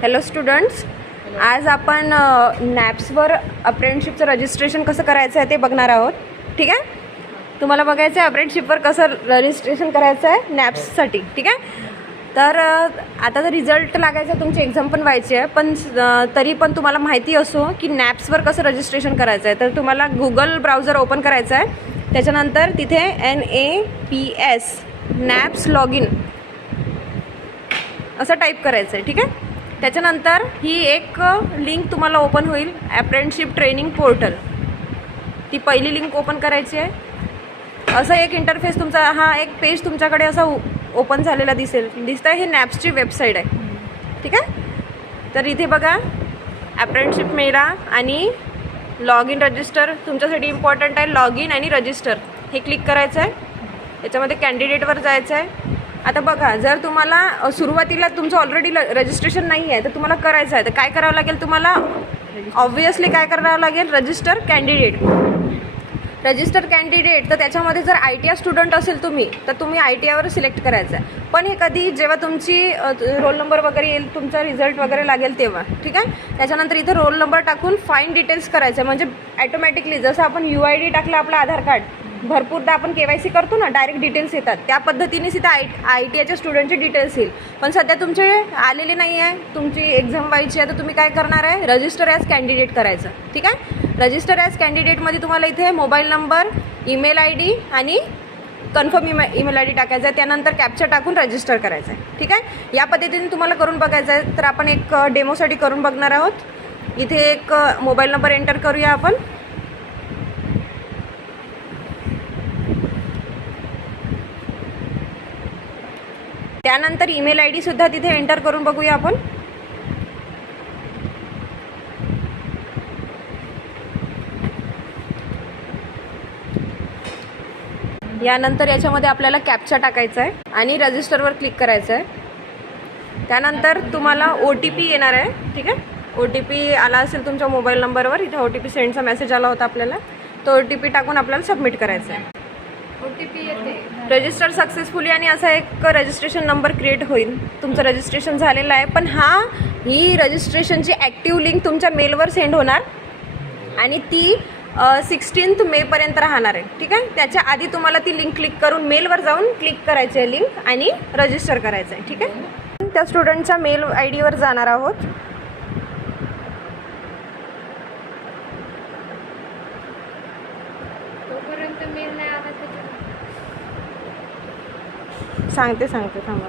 Hello students, आज आपण नॅप्सवर अप्रेंटिसशिपचं registration कसं करायचं आहे ते बघणार आहोत. ठीक आहे, तुम्हाला बघायचं आहे अप्रेंटिसशिपवर कसं रजिस्ट्रेशन करायचं आहे नॅप्ससाठी. ठीक आहे, तर आता तर रिझल्ट लागायचा आहे, तुमची एक्झाम पण व्हायची आहे, पण तरी पण तुम्हाला माहिती असो की नॅप्सवर कसं रजिस्ट्रेशन करायचं आहे. तर तुम्हाला गुगल ब्राउझर ओपन करायचं आहे, त्याच्यानंतर तिथे NAPS नॅप्स लॉग इन असं टाईप करायचं आहे. ठीक आहे, त्याच्यानंतर ही एक लिंक तुम्हाला ओपन होईल, अप्रेंटिसशिप ट्रेनिंग पोर्टल. ती पहिली लिंक ओपन करायची आहे. असं एक इंटरफेस तुमचा, हा एक पेज तुमच्याकडे असा ओपन झालेला दिसतं आहे. हे नॅप्सची वेबसाईट आहे. ठीक आहे, तर इथे बघा अप्रेंटिसशिप मेळा आणि लॉग इन रजिस्टर. तुमच्यासाठी इम्पॉर्टंट आहे लॉग इन आणि रजिस्टर. हे क्लिक करायचं आहे, याच्यामध्ये कॅन्डिडेटवर जायचं आहे. आता बघा, जर तुम्हाला सुरुवातीला तुमचं ऑलरेडी रजिस्ट्रेशन नाही आहे तर तुम्हाला करायचं आहे, तर काय करावं लागेल तुम्हाला? ऑब्व्हियसली काय करावं लागेल? Register candidate. तर त्याच्यामध्ये जर ITR स्टुडंट असेल तुम्ही, तर तुम्ही ITRवर सिलेक्ट करायचं आहे. पण हे कधी जेव्हा तुमची रोल नंबर वगैरे येईल, तुमचा रिझल्ट वगैरे लागेल तेव्हा. ठीक आहे, त्याच्यानंतर इथे रोल नंबर टाकून फाईंड डिटेल्स करायचं आहे. म्हणजे ॲटोमॅटिकली जसं आपण UID टाकलं आपलं आधार कार्ड, भरपूरदा आपण KYC करतो ना, डायरेक्ट डिटेल्स येतात, त्या पद्धतीने इथं ITRच्या स्टुडंटचे डिटेल्स येईल. पण सध्या तुमचे आलेले नाही आहे, तुमची एक्झाम व्हायची आहे, तर तुम्ही काय करणार आहे? रजिस्टर ॲज कॅन्डिडेट करायचं. ठीक आहे, रजिस्टर ॲज कॅन्डिडेटमध्ये तुम्हाला इथे मोबाईल नंबर, ईमेल ID आणि कन्फर्म ईमेल ID टाकायचा आहे. त्यानंतर कॅप्चा टाकून रजिस्टर करायचं आहे. ठीक आहे, या पद्धतीने तुम्हाला करून बघायचं आहे. तर आपण एक डेमोसाठी करून बघणार आहोत. इथे एक मोबाईल नंबर एंटर करूया आपण. त्यानंतर ईमेल ID सुद्धा तिथे एंटर करून बघूया आपण. यानंतर याच्यामध्ये आपल्याला कॅप्चा टाकायचा आहे आणि रजिस्टरवर क्लिक करायचं आहे. त्यानंतर तुम्हाला OTP येणार आहे. ठीक आहे, OTP आला असेल तुमच्या मोबाईल नंबरवर. इथे OTP सेंडचा मेसेज आला होता आपल्याला, तो OTP टाकून आपल्याला सबमिट करायचं आहे. OTP येते. रजिस्टर सक्सेसफुली आणि असा एक रजिस्ट्रेशन नंबर क्रिएट होईल. तुमचं रजिस्ट्रेशन झालेलं आहे, पण ही रजिस्ट्रेशनची ॲक्टिव्ह लिंक तुमच्या मेलवर सेंड होणार आणि ती 16 मेपर्यंत राहणार आहे. ठीक आहे, त्याच्या आधी तुम्हाला ती लिंक क्लिक करून मेलवर जाऊन क्लिक करायची आहे लिंक आणि रजिस्टर करायचं आहे. ठीक आहे, त्या स्टुडंटच्या मेल IDवर जाणार आहोत. तोपर्यंत मेल नाही आला तर सांगते थांबा.